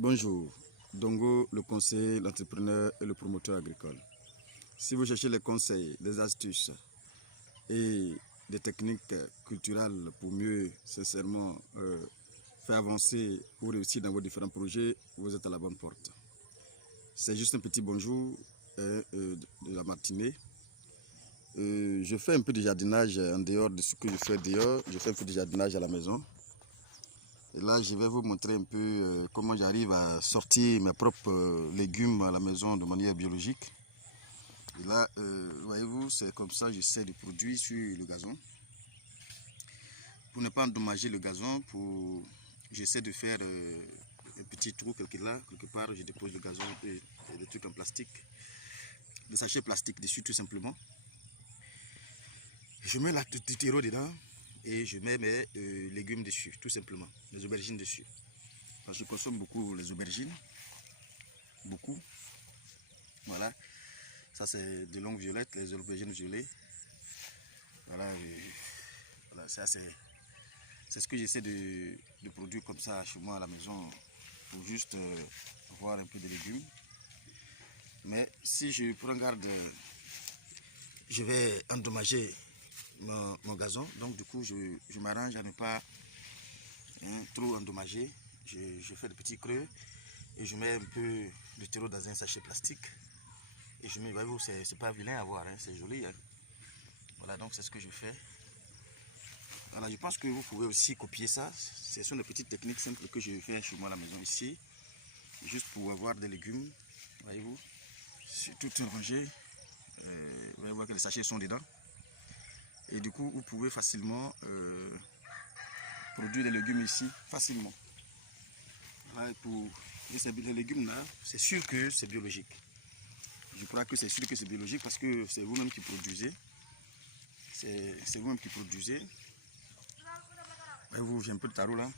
Bonjour, Dongo, le conseiller, l'entrepreneur et le promoteur agricole. Si vous cherchez les conseils, des astuces et des techniques culturelles pour mieux, sincèrement, faire avancer ou réussir dans vos différents projets, vous êtes à la bonne porte. C'est juste un petit bonjour de la matinée. Je fais un peu de jardinage en dehors de ce que je fais dehors. Je fais un peu de jardinage à la maison. Et là, je vais vous montrer un peu comment j'arrive à sortir mes propres légumes à la maison de manière biologique. Et là, voyez-vous, c'est comme ça que j'essaie de produire sur le gazon. Pour ne pas endommager le gazon, j'essaie de faire un petit trou quelque part. Je dépose le gazon et des trucs en plastique, des sachets plastiques dessus tout simplement. Je mets du terreau dedans et je mets mes légumes dessus, tout simplement, les aubergines dessus. Parce que je consomme beaucoup les aubergines, beaucoup. Voilà, ça c'est de longues violettes, les aubergines violettes. Voilà, voilà, ça c'est ce que j'essaie de produire comme ça chez moi à la maison pour juste avoir un peu de légumes. Mais si je prends garde, je vais endommager mon gazon. Donc du coup, je m'arrange à ne pas trop endommager. Je fais des petits creux et je mets un peu de terreau dans un sachet plastique. Et je mets, voyez-vous, c'est pas vilain à voir, hein, c'est joli. Hein. Voilà, donc c'est ce que je fais. Voilà, je pense que vous pouvez aussi copier ça. Ce sont des petites techniques simples que je fais chez moi à la maison ici. Juste pour avoir des légumes, voyez-vous, tout rangé. Vous allez voir que les sachets sont dedans. Et du coup, vous pouvez facilement produire des légumes ici, facilement. Voilà, pour les légumes là, c'est sûr que c'est biologique. Je crois que c'est sûr que c'est biologique parce que c'est vous-même qui produisez. C'est vous-même qui produisez. Voyez-vous, j'ai un peu de tarot là.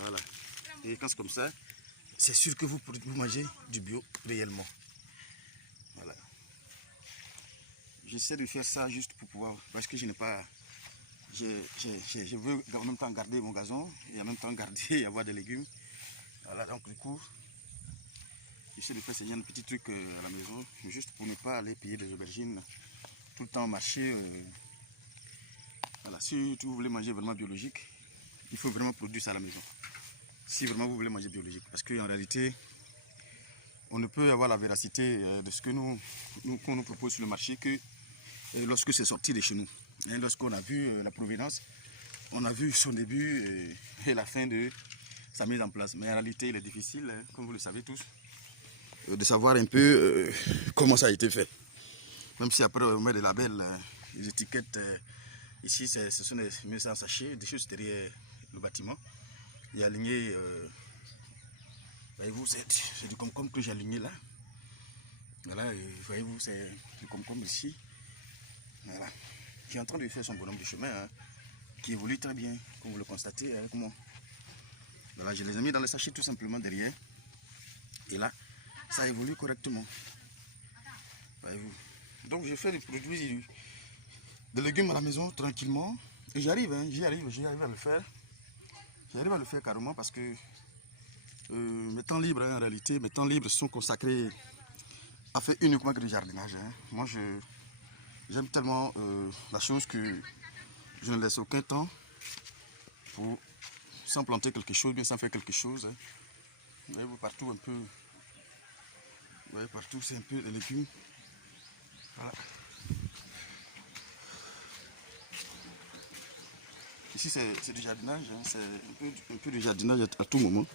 Voilà. Et quand c'est comme ça, c'est sûr que vous mangez du bio réellement. Voilà. J'essaie de faire ça juste pour pouvoir, parce que je n'ai pas, je veux en même temps garder mon gazon et en même temps garder et avoir des légumes. Voilà, donc du coup, j'essaie de faire ce genre de petits trucs à la maison, juste pour ne pas aller payer des aubergines tout le temps au marché. Voilà, si vous voulez manger vraiment biologique, il faut vraiment produire ça à la maison. Si vraiment vous voulez manger biologique, parce qu'en réalité, on ne peut avoir la véracité de ce que qu'on nous propose sur le marché que lorsque c'est sorti de chez nous. Et lorsqu'on a vu la provenance, on a vu son début et la fin de sa mise en place. Mais en réalité, il est difficile, hein, comme vous le savez tous, de savoir un peu comment ça a été fait. Même si après on met des labels, des étiquettes, ici ce sont des mises en sachet, des choses derrière le bâtiment. Il est aligné, voyez-vous, c'est du concombre que j'ai aligné là. Voilà, voyez-vous, c'est du concombre ici. Voilà. Qui est en train de faire son bonhomme de chemin, hein, qui évolue très bien, comme vous le constatez avec moi. Voilà, je les ai mis dans le sachet tout simplement derrière. Et là, ça évolue correctement. Voyez-vous. Donc je fais des produits de légumes à la maison tranquillement. Et j'arrive, hein, j'y arrive à le faire. J'arrive à le faire carrément parce que mes temps libres, hein, en réalité, mes temps libres sont consacrés à faire uniquement que du jardinage. Hein. Moi, j'aime tellement la chose que je ne laisse aucun temps pour sans planter quelque chose, bien sans faire quelque chose. Hein. Vous voyez, partout un peu. Vous voyez, partout, c'est un peu des légumes. Voilà. Ici, c'est du jardinage, hein. C'est un peu de jardinage à tout moment.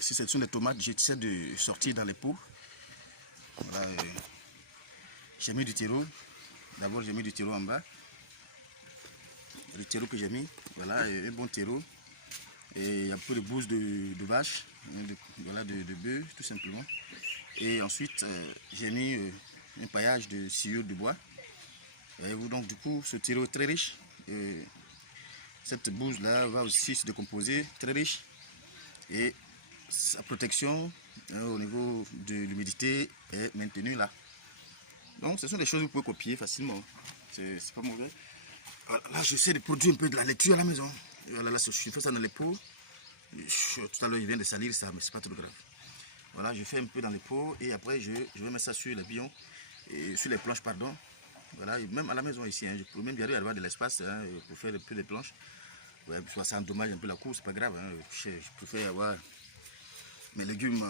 Ici, ce sont des tomates, j'essaie de sortir dans les pots. Voilà, j'ai mis du terreau. D'abord, j'ai mis du terreau en bas. Le terreau que j'ai mis, voilà, un bon terreau. Et un peu de bouse de vache, voilà, de bœuf, tout simplement. Et ensuite, j'ai mis un paillage de sciure de bois. Voyez-vous, donc du coup, ce terreau est très riche. Et cette bouse là va aussi se décomposer, très riche. Et sa protection au niveau de l'humidité est maintenue là. Donc ce sont des choses que vous pouvez copier facilement. C'est pas mauvais. Alors, là, j'essaie de produire un peu de la laitue à la maison. Et voilà, là, je fais ça dans les pots. Tout à l'heure, il vient de salir ça, mais c'est pas trop grave. Voilà, je fais un peu dans les pots et après, je vais mettre ça sur les billons, et sur les planches, pardon. Voilà, et même à la maison ici, hein, je peux même y arriver à avoir de l'espace hein, pour faire un peu de planches. Ouais, soit ça endommage un peu la cour, c'est pas grave. Hein, je préfère avoir mes légumes,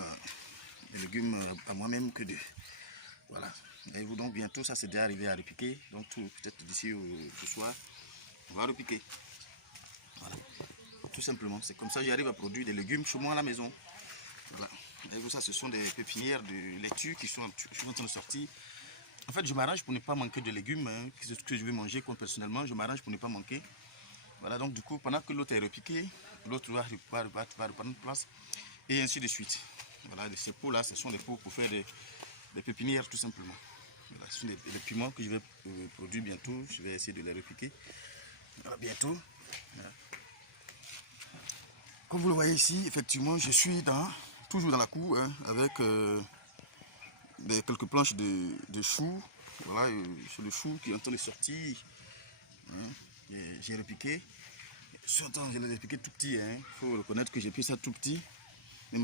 à moi-même que de. Voilà. Et vous donc bientôt, ça c'est déjà arrivé à repiquer. Donc peut-être d'ici ce soir, on va repiquer. Voilà. Tout simplement, c'est comme ça que j'arrive à produire des légumes chez moi à la maison. Voilà. Et vous, ça, ce sont des pépinières de laitue qui sont en train de sortir. En fait, je m'arrange pour ne pas manquer de légumes hein, que je vais manger personnellement. Je m'arrange pour ne pas manquer. Voilà, donc du coup, pendant que l'autre est repiqué, l'autre va reprendre place et ainsi de suite. Voilà, ces pots-là, ce sont des pots pour faire des pépinières tout simplement. Voilà, ce sont des piments que je vais produire bientôt. Je vais essayer de les repiquer. Voilà, bientôt. Voilà. Comme vous le voyez ici, effectivement, je suis toujours dans la cour hein, avec quelques planches de choux. Voilà, c'est le chou qui est en train de sortir. Hein. J'ai repiqué. Je l'ai repiqué tout petit. Il faut reconnaître que j'ai pris ça tout petit. Mais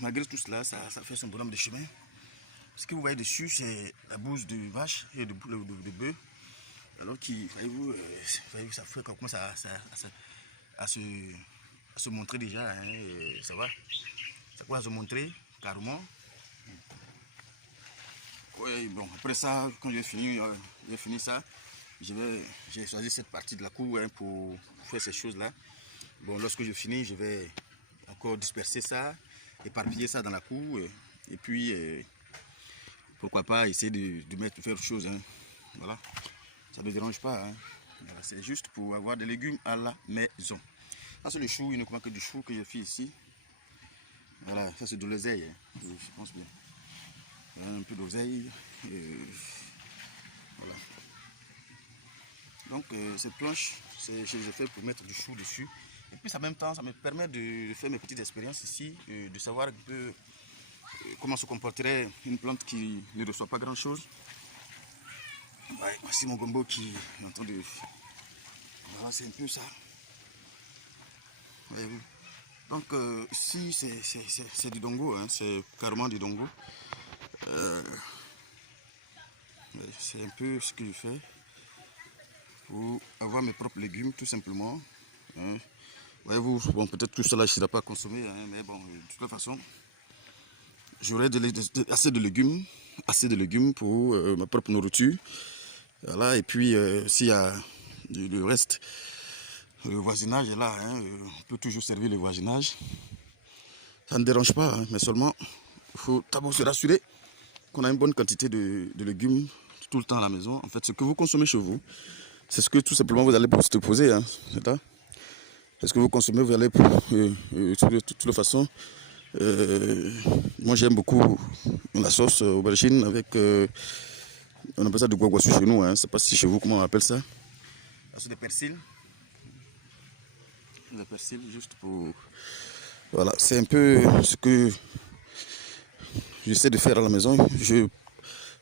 malgré tout cela, ça fait son bonhomme de chemin. Ce que vous voyez dessus, c'est la bouse de vache et de bœuf. Alors voyez-vous, ça fait qu'on commence à se montrer déjà. Hein, ça va. Ça commence à se montrer carrément. Ouais, bon, après ça, quand j'ai fini ça, j'ai choisi cette partie de la cour hein, pour faire ces choses-là. Bon, lorsque je finis, je vais encore disperser ça, éparpiller ça dans la cour. Et puis, pourquoi pas essayer de faire autre chose. Hein. Voilà, ça ne me dérange pas. Hein. Voilà, c'est juste pour avoir des légumes à la maison. Ça, c'est le chou, il ne manque que du chou que j'ai fait ici. Voilà, ça c'est de l'oseille, hein. Je pense bien. Un peu d'oseille. Voilà. Donc ces planches, je les ai fait pour mettre du chou dessus. Et puis en même temps, ça me permet de faire mes petites expériences ici, de savoir un peu comment se comporterait une plante qui ne reçoit pas grand chose. Ouais, voici mon gombo qui est en train de. Voilà, c'est un peu ça. Voyez-vous. Donc ici c'est du dongo, hein, c'est carrément du dongo. C'est un peu ce que je fais pour avoir mes propres légumes tout simplement. Hein. Voyez-vous, bon, peut-être que cela je ne serai pas consommé, hein, mais bon, de toute façon, j'aurai assez de légumes pour ma propre nourriture. Voilà, et puis s'il y a le reste, le voisinage est là, hein, on peut toujours servir le voisinage. Ça ne dérange pas, hein, mais seulement il faut d'abord se rassurer qu'on a une bonne quantité de légumes tout le temps à la maison. En fait, ce que vous consommez chez vous, c'est ce que tout simplement vous allez se poser. Hein, c'est ce que vous consommez, vous allez de toute façon. Moi j'aime beaucoup la sauce aubergine avec, on appelle ça du guaguasu chez nous, hein. Je ne sais pas si chez vous comment on appelle ça. C'est des persils. Des persils juste pour... Voilà, c'est un peu ce que j'essaie de faire à la maison. Je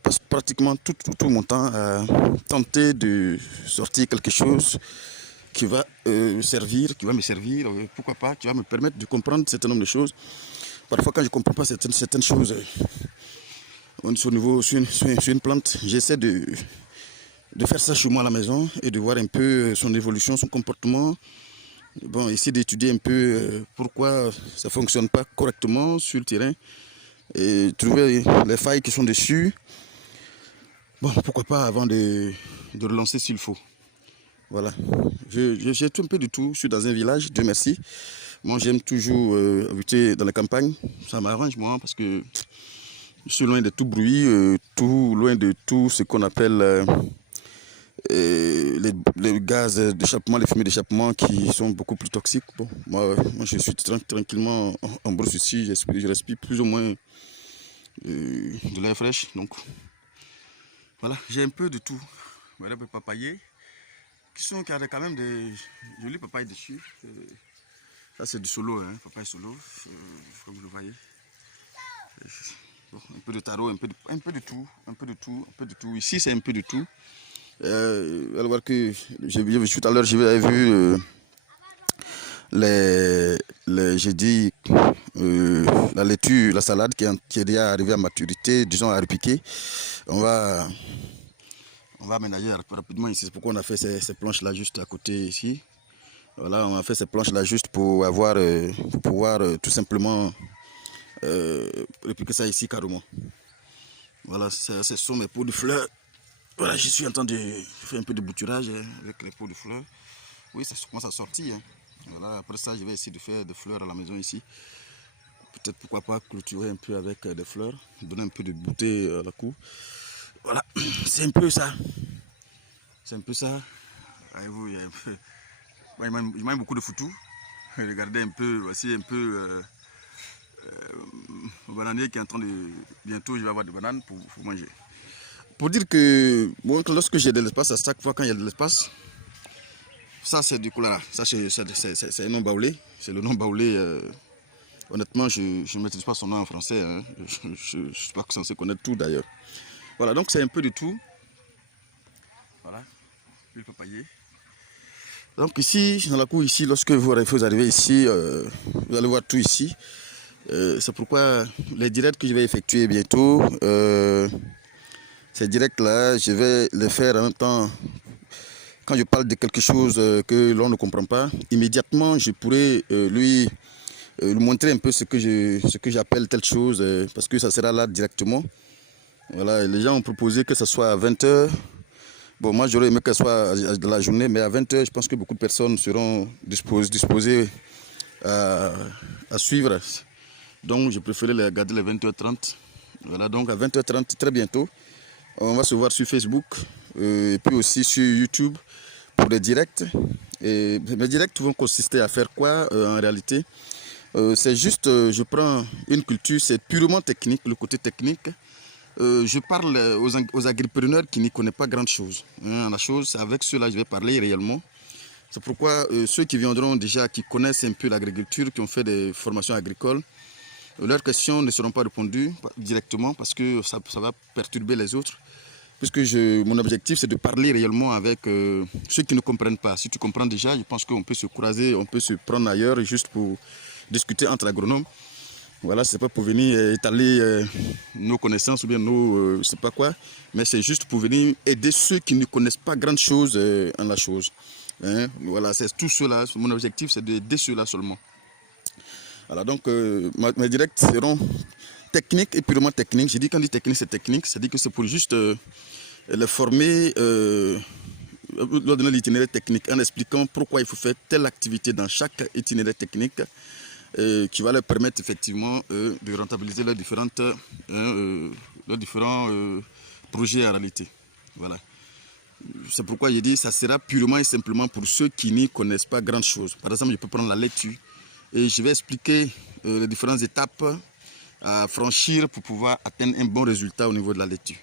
passe pratiquement tout mon temps à tenter de sortir quelque chose qui va me servir, pourquoi pas, qui va me permettre de comprendre un certain nombre de choses. Parfois, quand je ne comprends pas certaines choses sur une plante, j'essaie de faire ça chez moi à la maison et de voir un peu son évolution, son comportement. Bon, essayer d'étudier un peu pourquoi ça ne fonctionne pas correctement sur le terrain et trouver les failles qui sont dessus. Bon, pourquoi pas avant de relancer s'il faut. Voilà, j'ai tout un peu de tout. Je suis dans un village, Dieu merci. Moi, j'aime toujours habiter dans la campagne. Ça m'arrange, moi, parce que je suis loin de tout bruit, loin de tout ce qu'on appelle les gaz d'échappement, les fumées d'échappement qui sont beaucoup plus toxiques. Bon, moi je suis tranquillement en brousse ici. Je respire plus ou moins de l'air fraîche. Donc, voilà, j'ai un peu de tout. Voilà, des papayers qui a quand même des jolis papayes dessus. Ça c'est du solo, hein, papaye solo, comme vous le voyez. Bon, un peu de taro, un peu de tout. Ici c'est un peu de tout. Alors voir que tout à l'heure j'avais vu j'ai dit, la laitue, la salade qui est déjà arrivée à maturité, disons à repiquer. On va aménager rapidement ici. C'est pourquoi on a fait ces planches-là juste à côté ici. Voilà, on a fait ces planches-là juste pour pouvoir tout simplement repiquer ça ici carrément. Voilà, ce sont mes pots de fleurs. Voilà, je suis en train de faire un peu de bouturage avec les pots de fleurs. Oui, ça commence à sortir. Voilà, après ça, je vais essayer de faire des fleurs à la maison ici. Peut-être pourquoi pas clôturer un peu avec des fleurs, donner un peu de beauté à la cour. Voilà, c'est un peu ça. C'est un peu ça. Voyez-vous, il y a un peu... Moi, je mange beaucoup de foutou. Regardez un peu, voici un peu le bananier qui est en train de... Bientôt, je vais avoir des bananes pour manger. Pour dire que bon, lorsque j'ai de l'espace, à chaque fois quand il y a de l'espace, ça c'est du couleur. Ça c'est un nom baoulé. C'est le nom baoulé. Honnêtement, je ne maîtrise pas son nom en français. Hein. Je ne suis pas censé connaître tout d'ailleurs. Voilà, donc c'est un peu de tout. Voilà, le papayer. Donc ici, dans la cour, ici, lorsque vous arrivez ici, vous allez voir tout ici. C'est pourquoi les directs que je vais effectuer bientôt, ces directs-là, je vais les faire en même temps. Quand je parle de quelque chose que l'on ne comprend pas, immédiatement, je pourrais lui montrer un peu ce que j'appelle telle chose, parce que ça sera là directement. Voilà, les gens ont proposé que ce soit à 20 h. Bon, moi, j'aurais aimé qu'elle soit de la journée, mais à 20 h, je pense que beaucoup de personnes seront disposées à suivre. Donc, je préférais les garder les 20 h 30. Voilà, donc à 20 h 30, très bientôt, on va se voir sur Facebook et puis aussi sur YouTube pour des directs. Et mes directs vont consister à faire quoi en réalité? C'est juste, je prends une culture, c'est purement technique, le côté technique. Je parle aux agripreneurs qui n'y connaissent pas grand chose. La chose, c'est avec ceux-là que je vais parler réellement. C'est pourquoi ceux qui viendront déjà, qui connaissent un peu l'agriculture, qui ont fait des formations agricoles, leurs questions ne seront pas répondues directement parce que ça va perturber les autres. Puisque mon objectif, c'est de parler réellement avec ceux qui ne comprennent pas. Si tu comprends déjà, je pense qu'on peut se croiser, on peut se prendre ailleurs juste pour discuter entre agronomes. Voilà, c'est pas pour venir étaler nos connaissances ou bien nos, je sais pas quoi, mais c'est juste pour venir aider ceux qui ne connaissent pas grand chose en la chose. Hein? Voilà, c'est tout cela. Mon objectif, c'est d'aider ceux-là seulement. Voilà, donc mes directs seront techniques et purement techniques. J'ai dit quand on dit technique, c'est technique. C'est-à-dire que c'est pour juste les former, leur donner l'itinéraire technique en expliquant pourquoi il faut faire telle activité dans chaque itinéraire technique. Qui va leur permettre effectivement de rentabiliser leurs différents projets en réalité. Voilà. C'est pourquoi j'ai dit que ça sera purement et simplement pour ceux qui n'y connaissent pas grand chose. Par exemple, je peux prendre la laitue et je vais expliquer les différentes étapes à franchir pour pouvoir atteindre un bon résultat au niveau de la laitue.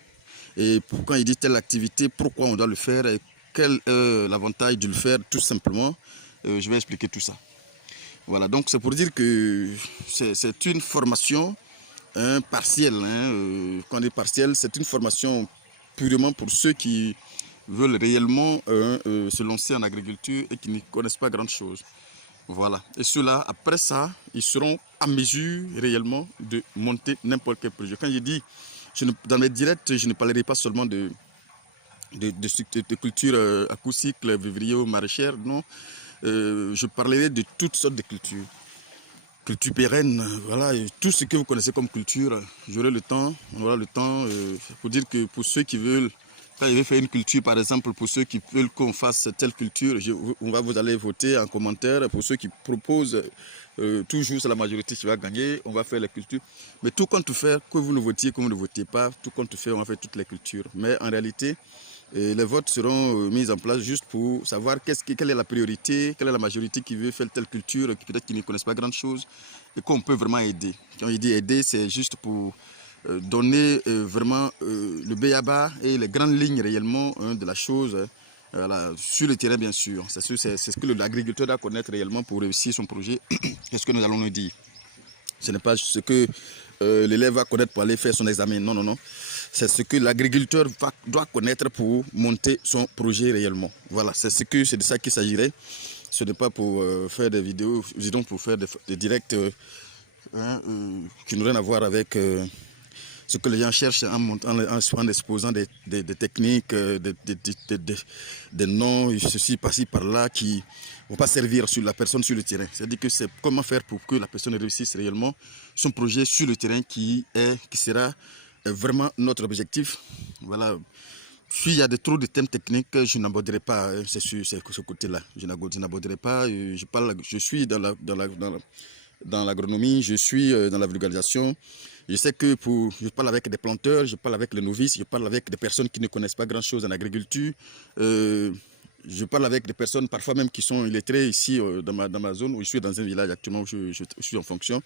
Et quand il dit telle activité, pourquoi on doit le faire et quel est l'avantage de le faire tout simplement, je vais expliquer tout ça. Voilà, donc c'est pour dire que c'est une formation partielle. Quand on dit partielle, c'est une formation purement pour ceux qui veulent réellement se lancer en agriculture et qui ne connaissent pas grand chose. Voilà. Et ceux-là, après ça, ils seront à mesure réellement de monter n'importe quel projet. Quand je dis, dans mes directs, je ne parlerai pas seulement de culture à coup cycle, vivrier, maraîchère, non. Je parlerai de toutes sortes de cultures. Culture pérenne, voilà, tout ce que vous connaissez comme culture, j'aurai le temps, on aura le temps pour dire que pour ceux qui veulent, quand je vais faire une culture par exemple, pour ceux qui veulent qu'on fasse telle culture, vous allez voter en commentaire. Pour ceux qui proposent, toujours c'est la majorité qui va gagner, on va faire les cultures. Mais tout compte faire, que vous ne votiez, que vous ne votiez pas, tout compte faire, on va faire toutes les cultures. Mais en réalité, les votes seront mis en place juste pour savoir quelle est la priorité, quelle est la majorité qui veut faire telle culture, peut-être qu'ils ne connaissent pas grand chose, et qu'on peut vraiment aider. Quand il dit aider, c'est juste pour donner vraiment le b.a.-ba et les grandes lignes réellement de la chose, voilà, sur le terrain bien sûr. C'est ce que l'agriculteur doit connaître réellement pour réussir son projet. Qu'est-ce que nous allons nous dire? Ce n'est pas ce que l'élève va connaître pour aller faire son examen. Non, non, non. C'est ce que l'agriculteur doit connaître pour monter son projet réellement. Voilà, c'est de ça qu'il s'agirait. Ce n'est pas pour faire des vidéos, disons pour faire des directs qui n'ont rien à voir avec ce que les gens cherchent en exposant des techniques, des noms, ceci, par-ci, par-là, qui ne vont pas servir sur la personne sur le terrain. C'est-à-dire que c'est comment faire pour que la personne réussisse réellement son projet sur le terrain qui sera vraiment notre objectif. Voilà. S'il y a trop de thèmes techniques, je n'aborderai pas, c'est sur ce côté-là. Je n'aborderai pas, je suis dans l'agronomie, je suis dans la vulgarisation. Je sais que je parle avec des planteurs, je parle avec les novices, je parle avec des personnes qui ne connaissent pas grand-chose en agriculture. Je parle avec des personnes parfois même qui sont illettrées ici dans ma zone où je suis dans un village actuellement où je suis en fonction.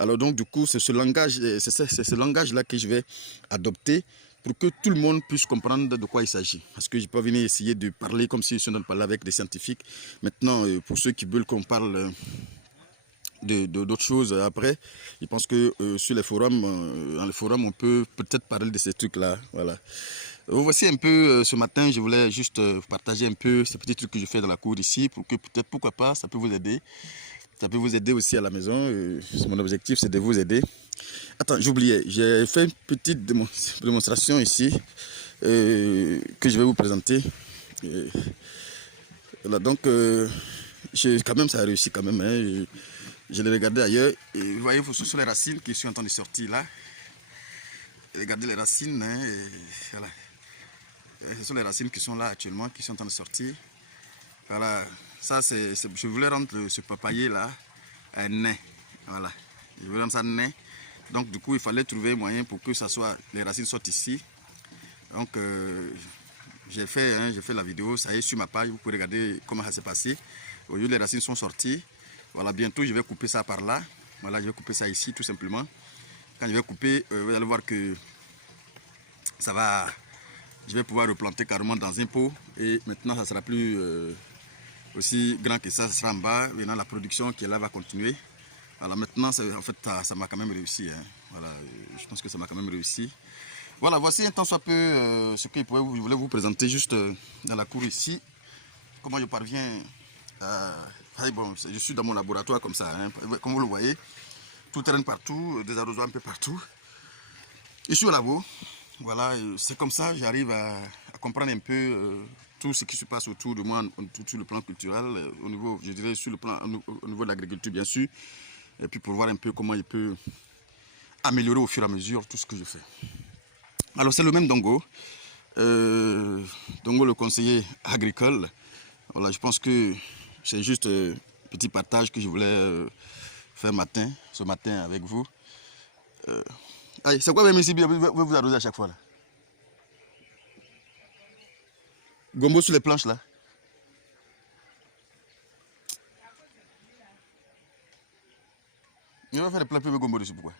Alors donc du coup c'est ce langage-là que je vais adopter pour que tout le monde puisse comprendre de quoi il s'agit. Parce que je ne peux pas venir essayer de parler comme si je suis en train de parler avec des scientifiques. Maintenant, pour ceux qui veulent qu'on parle d'autres choses après, je pense que sur les forums, dans les forums, on peut peut-être parler de ces trucs-là. Voilà. Voici un peu ce matin, je voulais juste partager un peu ces petits trucs que je fais dans la cour ici pour que peut-être, pourquoi pas, ça peut vous aider. Ça peut vous aider aussi à la maison. Mon objectif, c'est de vous aider. Attends, j'oubliais, j'ai fait une petite démonstration ici que je vais vous présenter. Voilà, donc, quand même, ça a réussi quand même. Hein, je l'ai regardé ailleurs. Et vous voyez, ce sont les racines qui sont en train de sortir là. Regardez les racines. Hein, voilà. Ce sont les racines qui sont là actuellement, qui sont en train de sortir. Voilà. Ça, je voulais rendre ce papayer là nain. Voilà. Je voulais rendre ça nain. Donc du coup, il fallait trouver un moyen pour que les racines sortent ici. Donc j'ai fait la vidéo, ça y est sur ma page, vous pouvez regarder comment ça s'est passé. Aujourd'hui, les racines sont sorties. Voilà, bientôt je vais couper ça par là. Voilà, je vais couper ça ici tout simplement. Quand je vais couper, vous allez voir que ça va. Je vais pouvoir replanter carrément dans un pot. Et maintenant, ça sera plus aussi grand que ça sera en bas. Maintenant, la production qui est là va continuer. Voilà, maintenant, en fait, ça m'a quand même réussi. Hein. Voilà, je pense que ça m'a quand même réussi. Voilà, voici un tant soit peu ce que je voulais vous présenter juste dans la cour ici. Comment je parviens bon, je suis dans mon laboratoire comme ça, hein, comme vous le voyez. Tout traîne partout, des arrosoirs un peu partout. Je suis au labo. Voilà, c'est comme ça j'arrive à comprendre un peu tout ce qui se passe autour de moi, sur le plan culturel, au niveau, je dirais, au niveau de l'agriculture, bien sûr. Et puis pour voir un peu comment il peut améliorer au fur et à mesure tout ce que je fais. Alors c'est le même Dongo, Dongo le conseiller agricole. Voilà, je pense que c'est juste un petit partage que je voulais faire ce matin avec vous. C'est quoi même ici, vous arrosez à chaque fois là? Gombo sur les planches là. On va faire des plats plus de gombo dessus, pourquoi?